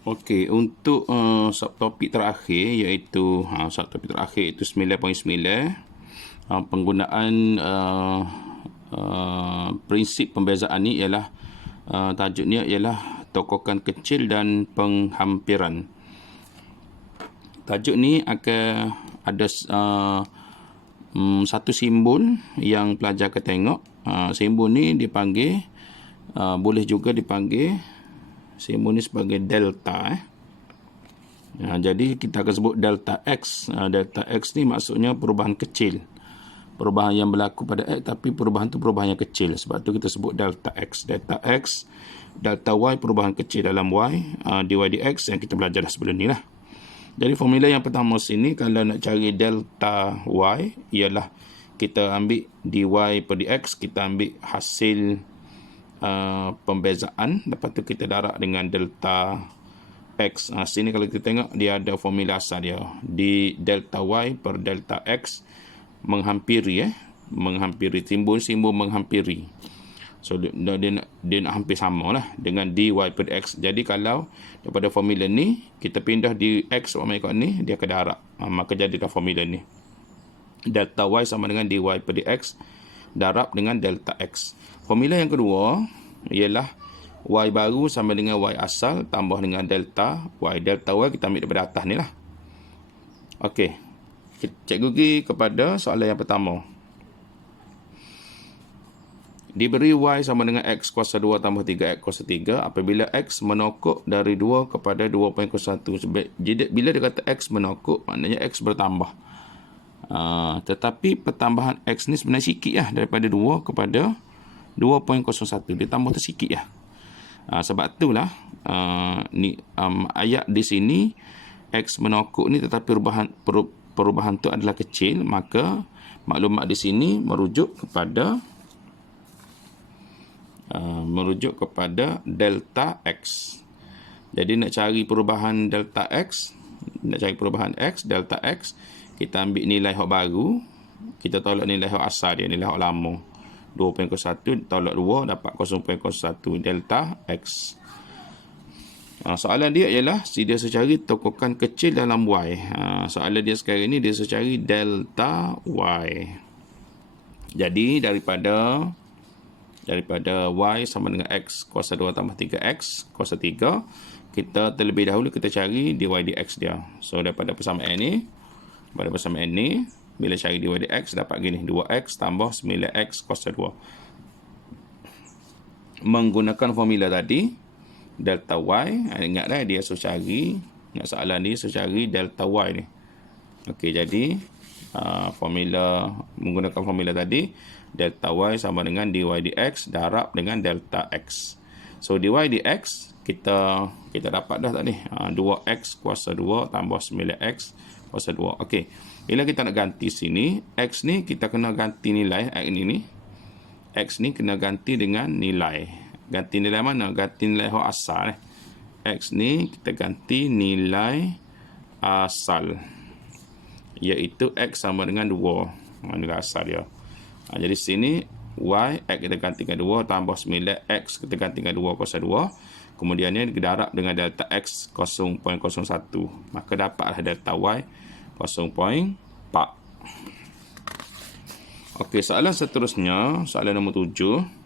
Okey, untuk subtopik terakhir iaitu subtopik terakhir itu 9.9, penggunaan prinsip pembezaan ni ialah tajuknya ialah tokokan kecil dan penghampiran. Tajuk ni akan ada satu simbol yang pelajar akan tengok. Simbol ni dipanggil, boleh juga dipanggil simbol ni sebagai delta. Jadi kita akan sebut delta X. Delta X ni maksudnya perubahan kecil. Perubahan yang berlaku pada X, tapi perubahan tu perubahan yang kecil. Sebab tu kita sebut delta X. Delta X, delta Y perubahan kecil dalam Y, dy dx yang kita belajar dah sebelum ni lah. Jadi formula yang pertama sini, kalau nak cari delta Y, ialah kita ambil dy per dx, kita ambil hasil pembezaan, lepas tu kita darab dengan delta X. Sini kalau kita tengok, dia ada formula asal dia. Di delta Y per delta X menghampiri, menghampiri, simbol menghampiri. So dia nak hampir sama lah dengan dy per dx. Jadi kalau daripada formula ni kita pindah di x sama ikut ni, dia akan darab. Maka jadilah formula ni. Delta y sama dengan dy per dx darab dengan delta x. Formula yang kedua ialah y baru sama dengan y asal tambah dengan delta y. Delta y kita ambil daripada atas ni lah. Okey. Cikgu pergi kepada soalan yang pertama. Diberi y sama dengan x kuasa 2 tambah 3x kuasa 3 apabila x menokok dari 2 kepada 2.01. Bila dia kata x menokok, maknanya x bertambah. Tetapi pertambahan x ni sebenarnya sikit lah, daripada 2 kepada 2.01. Dia tambah tu sikit lah. Sebab itulah ayat di sini x menokok ni tetapi perubahan tu adalah kecil, maka maklumat di sini merujuk kepada delta x. Jadi nak cari perubahan delta x, delta x, kita ambil nilai hak baru, kita tolak nilai hak asal dia, nilai hak lama. 2.01 tolak 2 dapat 0.01 delta x. Soalan dia ialah dia suruh cari tokokan kecil dalam y. Soalan dia sekarang ni dia suruh cari delta y. Jadi daripada y sama dengan x kuasa 2 tambah 3x kuasa 3, kita terlebih dahulu kita cari dy dx dia. So daripada persamaan ni, bila cari dy dx dapat gini, 2x tambah 9x kuasa 2. Menggunakan formula tadi, delta y, ingatlah dia suruh cari, ingat soalan ni suruh cari delta y ni. Okey, jadi menggunakan formula tadi, delta y sama dengan dy dx darab dengan delta x. So dy dx kita dapat dah tadi, 2x kuasa 2 tambah 9x kuasa 2. Okey, bila kita nak ganti sini, x ni kita kena ganti nilai, x ni kena ganti dengan nilai. Ganti nilai mana? Ganti nilai hak asal. X ni kita ganti nilai asal, iaitu x sama dengan 2. Nilai asal dia. Jadi sini y, x kita gantikan 2 tambah 9x kita gantikan 2 kuasa 2. Kemudian ni darab dengan delta x 0.01. Maka dapatlah delta y 0.4. Okey, soalan seterusnya, soalan nombor 7.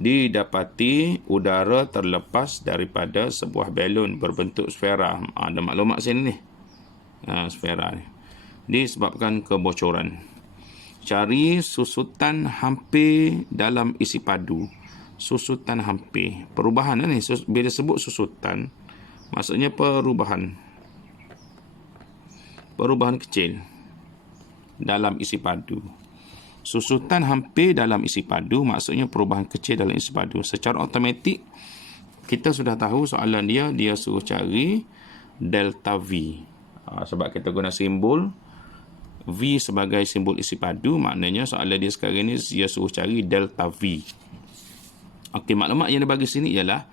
Didapati udara terlepas daripada sebuah belon berbentuk sfera. Ada maklumat sini ni. Sfera ni disebabkan kebocoran. Cari susutan hampir dalam isi padu. Susutan hampir. Perubahan ni, bila sebut susutan, maksudnya perubahan kecil dalam isi padu. Susutan hampir dalam isi padu maksudnya perubahan kecil dalam isi padu. Secara automatik kita sudah tahu soalan dia suruh cari delta V. Sebab kita guna simbol V sebagai simbol isi padu, maknanya soalan dia sekarang ni dia suruh cari delta V. Okey, maklumat yang dia bagi sini ialah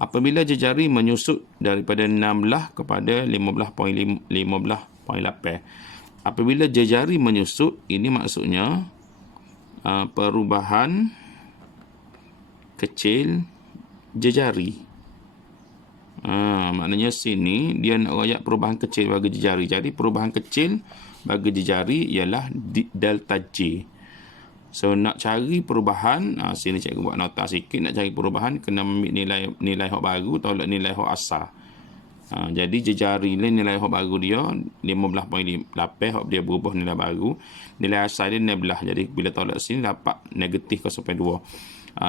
apabila jejari menyusut daripada 16 kepada 15.8. Apabila jejari menyusut, ini maksudnya perubahan kecil jejari. Maknanya sini dia nak royak perubahan kecil bagi jejari. Jadi perubahan kecil bagi jejari ialah delta J. So nak cari perubahan, sini cikgu buat nota sikit. Nak cari perubahan kena ambil nilai hok baru tolak nilai hok asal. Jadi jejari ni nilai hok baru dia 15.8, hok dia berubah nilai baru. Nilai asal dia 16. Jadi bila tolak sini dapat negatif 0.2.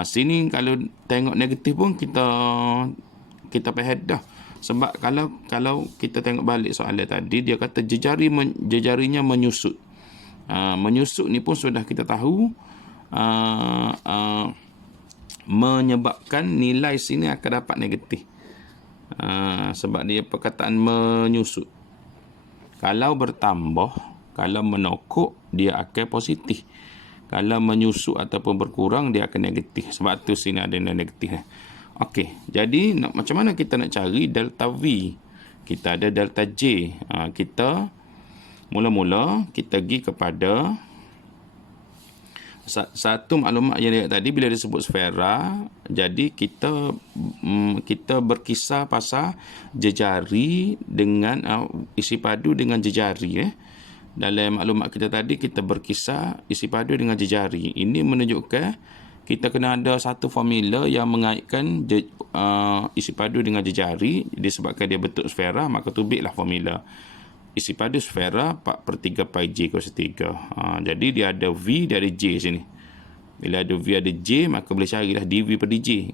Sini kalau tengok negatif pun kita faham dah. Sebab kalau kita tengok balik soalan tadi, dia kata jejarinya menyusut. Menyusut ni pun sudah kita tahu menyebabkan nilai sini akan dapat negatif. Sebab dia perkataan menyusut. Kalau bertambah, kalau menokok, dia akan positif. Kalau menyusut ataupun berkurang, dia akan negatif. Sebab tu sini ada nilai negatif. Okey, jadi macam mana kita nak cari delta V? Kita ada delta J. Kita mula-mula kita pergi kepada satu maklumat yang dia tadi bila disebut sfera. Jadi kita berkisar pasal jejari dengan isi padu dengan jejari. Dalam maklumat kita tadi kita berkisar isi padu dengan jejari. Ini menunjukkan kita kena ada satu formula yang mengaitkan isi padu dengan jejari. Disebabkan dia bentuk sfera, maka tubiklah formula isi padu sfera 4/3 pi J kuasa 3. Jadi dia ada V, dia ada J sini. Bila ada V ada J, maka boleh carilah dV per dJ.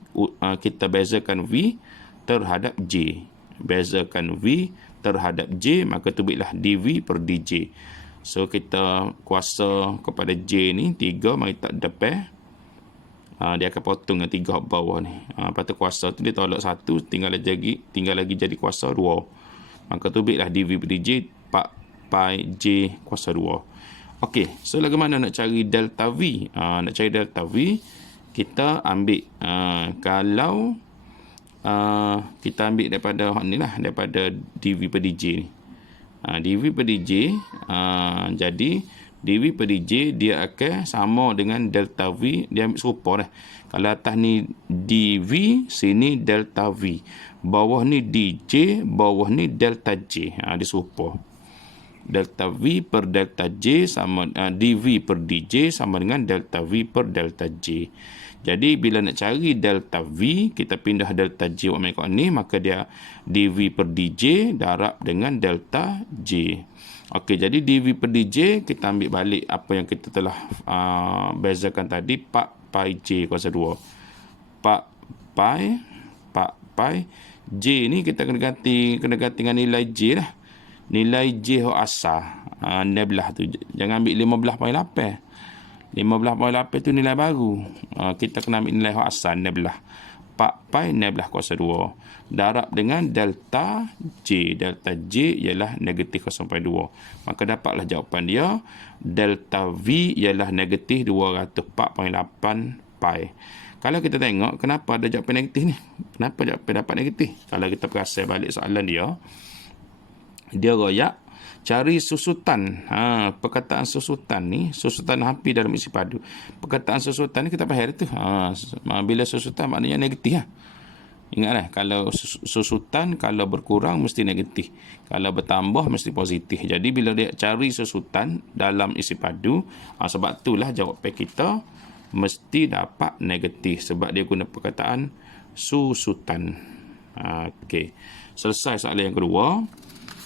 Kita bezakan V terhadap J. Bezakan V terhadap J, maka tubiklah dV per dJ. So kita kuasa kepada J ni 3, mari tak depan. Dia akan potong dengan 3 bawah ni. Lepas tu kuasa tu dia tolak 1, tinggal lagi jadi kuasa 2. Maka tubiklah dV per dJ 4 pi J kuasa 2. Okey, so bagaimana nak cari delta V? Nak cari delta V, kita ambil kalau kita ambil daripada ni lah, daripada dV per dJ ni. dV per dJ, jadi dV per dJ dia akan sama dengan delta V. Dia ambil serupa dah. Kalau atas ni dV, sini delta V. Bawah ni dJ, bawah ni delta J. Dia serupa. Delta V per delta J sama dV per dJ sama dengan delta V per delta J. Jadi bila nak cari delta V, kita pindah delta J omega ni, maka dia dV per dJ darab dengan delta J. Okey, jadi dV per dJ kita ambil balik apa yang kita telah bezakan tadi 4 pi J kuasa 2. 4 pi J ni kita kena ganti dengan nilai J lah. Nilai J asal 16 tu. Jangan ambil 15.8. 15.8 tu nilai baru. Kita kena ambil nilai asal 16. 4 pi 16 kuasa 2 darab dengan delta J. Delta J ialah negatif 0.2. Maka dapatlah jawapan dia. Delta V ialah negatif 204.8 pi. Kalau kita tengok kenapa ada jawapan negatif ni? Kenapa jawapan dapat negatif? Kalau kita perasan balik soalan dia royak cari susutan. Perkataan susutan ni, susutan hampir dalam isi padu. Perkataan susutan ni kita faham tu. Bila susutan maknanya negatif lah. Ingatlah, kalau susutan kalau berkurang mesti negatif. Kalau bertambah mesti positif. Jadi bila dia cari susutan dalam isi padu, sebab itulah jawapan kita mesti dapat negatif. Sebab dia guna perkataan susutan. Okey. Selesai soalan yang kedua.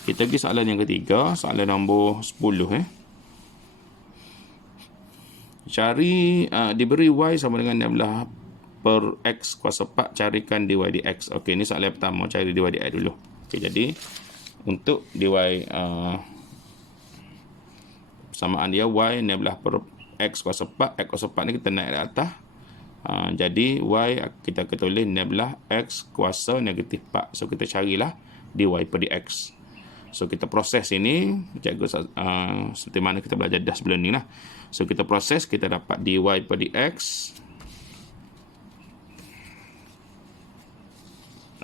Kita pergi soalan yang ketiga, soalan nombor 10. Cari, diberi Y sama dengan 16 per X kuasa 4, carikan dy dx. Okey, ini soalan pertama, cari dy dx dulu. Okey, jadi untuk dy persamaan dia Y 16 per X kuasa 4. X kuasa 4 ni kita naik ke atas. Jadi Y kita tulis 16 X kuasa negatif 4. So kita carilah dy per dx. So kita proses ini, cikgu seperti mana kita belajar dah sebelum ni lah. So kita proses, kita dapat dy per dx.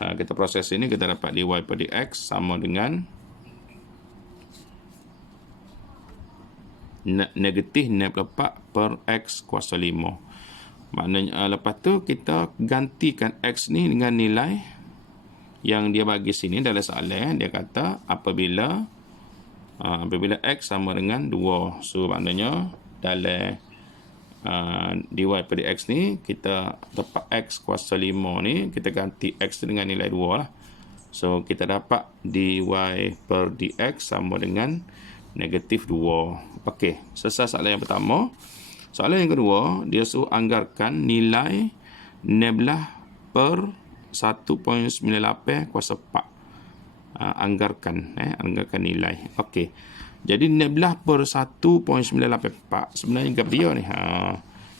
Kita proses ini, kita dapat dy per dx sama dengan negatif 64 per x kuasa 5. Maknanya lepas tu kita gantikan x ni dengan nilai Yang dia bagi sini dalam soalan, dia kata apabila X sama dengan 2. So, maknanya dalam dy per dx ni, kita dapat X kuasa 5 ni, kita ganti X dengan nilai 2 lah. So, kita dapat dy per dx sama dengan negatif 2. Okey, selesai soalan yang pertama. Soalan yang kedua, dia suruh anggarkan nilai 16 per 1.98 kuasa 4. Anggarkan nilai. Okey. Jadi 16 per 1.984 sebenarnya gap dia ni.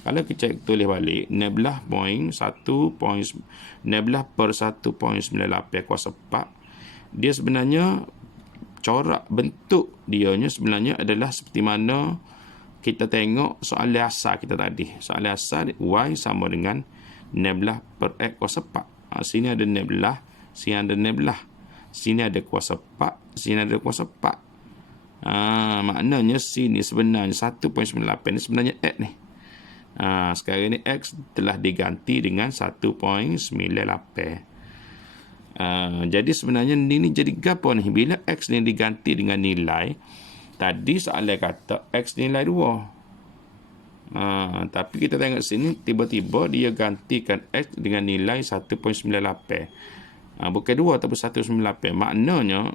Kalau kita tulis balik 16 per 1.98 kuasa 4, dia sebenarnya corak bentuk dianya sebenarnya adalah seperti mana kita tengok soalan asal kita tadi. Soalan asal y sama dengan 16 per x kuasa 4. Sini ada 16, sini ada 16. Sini ada kuasa 4, sini ada kuasa 4. Maknanya sini sebenarnya 1.98 ni sebenarnya x ni. Sekarang ni x telah diganti dengan 1.98. Jadi sebenarnya ni jadi gapo ni? Bila x ni diganti dengan nilai, tadi soalan kata x nilai 2. Tapi kita tengok sini tiba-tiba dia gantikan x dengan nilai 1.98. Bukan 2 ataupun 1.98. Maknanya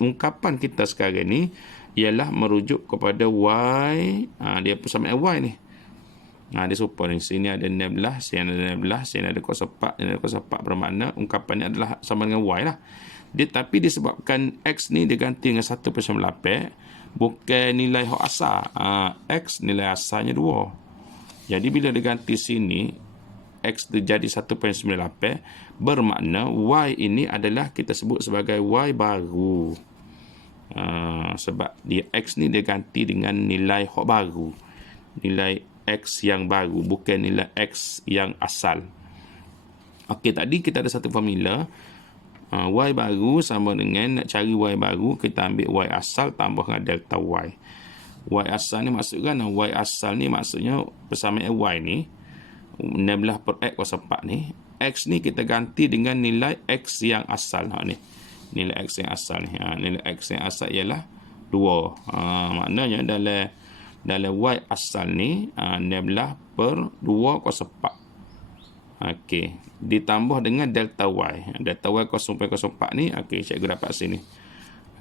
ungkapan kita sekarang ni ialah merujuk kepada y. Dia bersama y ni. Dia serupa ni. Sini ada 16, sini ada 16, sini ada kuasa 4, sini ada kuasa 4. Bermakna ungkapan ni adalah sama dengan y lah. Tapi disebabkan x ni diganti dengan 1.98, bukan nilai hak asal. X nilai asalnya 2. Jadi bila diganti sini, x jadi 1.98, bermakna y ini adalah kita sebut sebagai y baru. Sebab dia x ni dia ganti dengan nilai hak baru. Nilai x yang baru, bukan nilai x yang asal. Okey, tadi kita ada satu formula. Y baru sama dengan, nak cari y baru, kita ambil y asal tambah dengan delta y. Y asal ni maksudkan, y asal ni maksudnya persamaan y ni 16 per x kuasa 4 ni, x ni kita ganti dengan nilai x yang asal. Ni nilai x yang asal ni. Nilai x yang asal ialah 2. Maknanya dalam y asal ni 16 per 2 kuasa 4. Okey, ditambah dengan delta y. Delta y 0.04 ni, okey, cikgu dapat sini.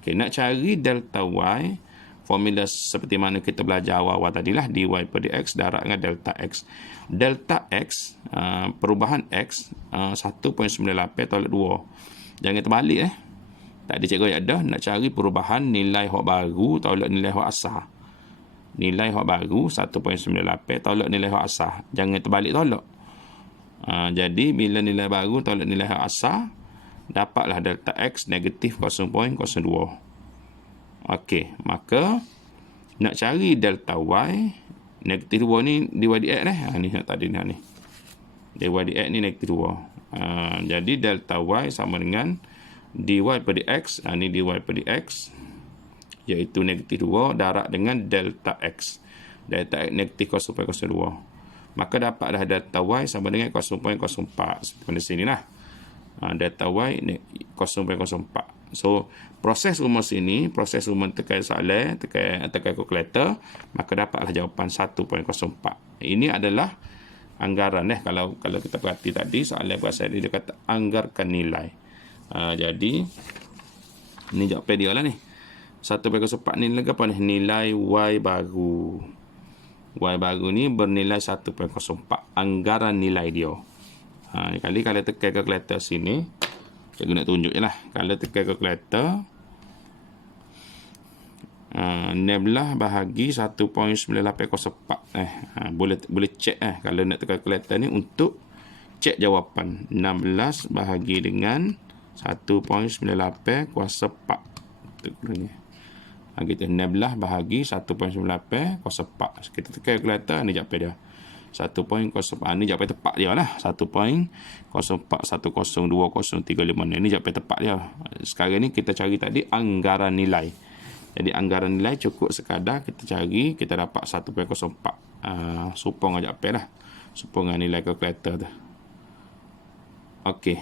Okey, nak cari delta y, formula seperti mana kita belajar awal-awal tadilah, dy per dx darab dengan delta x. Delta x, perubahan x, 1.98 tolak 2. Jangan terbalik Tadi cikgu ada nak cari perubahan nilai hak baru tolak nilai hak asal. Nilai hak baru 1.98 tolak nilai hak asal. Jangan terbalik tolak. Jadi bila nilai baru tolak nilai hak asal, dapatlah delta x negatif 0.02. Okey, maka nak cari delta y, negatif 2 ni dy dx ni tadi ni. Dy dx ni negatif 2. Jadi delta y sama dengan dy per dx, ni dy per dx, iaitu negatif 2 darab dengan delta x. Delta x negatif 0.02. Maka dapatlah delta y sama dengan 0.04. Seperti pada sini lah. Delta y 0.04. So, proses rumus ini, proses rumus tekan soalan, tekan kalkulator, maka dapatlah jawapan 1.04. Ini adalah anggaran. Kalau kita perhati tadi, soalan berasal dia kata anggarkan nilai. Jadi, ini jawapan dia lah ni. 1.04 ni lagi apa ni? Nilai y baru. Y baru ni bernilai 1.04. Anggaran nilai dia. Kali kalau tekan kalkulator sini, cikgu nak tunjuk je lah. Kalau tekan kalkulator, 16 bahagi 1.9804. Boleh cek kalau nak tekan kalkulator ni untuk cek jawapan. 16 bahagi dengan 1.98 kuasa 4. Itu ni. Kita 16 bahagi 1.98 kuasa 4. Kita tekan kalkulator, ni jawapan dia. 1.04. Ni jawapan tepat dia lah. 1.04102035. Ini jawapan tepat dia. Sekarang ni kita cari tadi anggaran nilai. Jadi anggaran nilai cukup sekadar kita cari, kita dapat 1.04. Supong jawapan lah. Supong nilai kalkulator tu. Okey.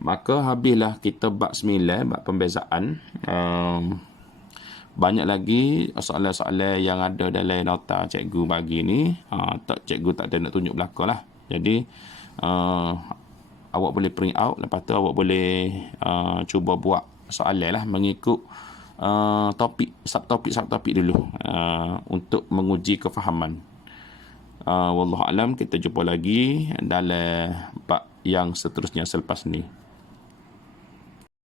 Maka habislah kita bab 9, bab pembezaan. Banyak lagi soalan-soalan yang ada dalam nota cikgu bagi ni. Cikgu tak ada nak tunjuk belakang lah. Jadi awak boleh print out, lepas tu awak boleh cuba buat soalan lah mengikut topik, subtopik dulu untuk menguji kefahaman. Wallahualam, kita jumpa lagi dalam bab yang seterusnya selepas ni.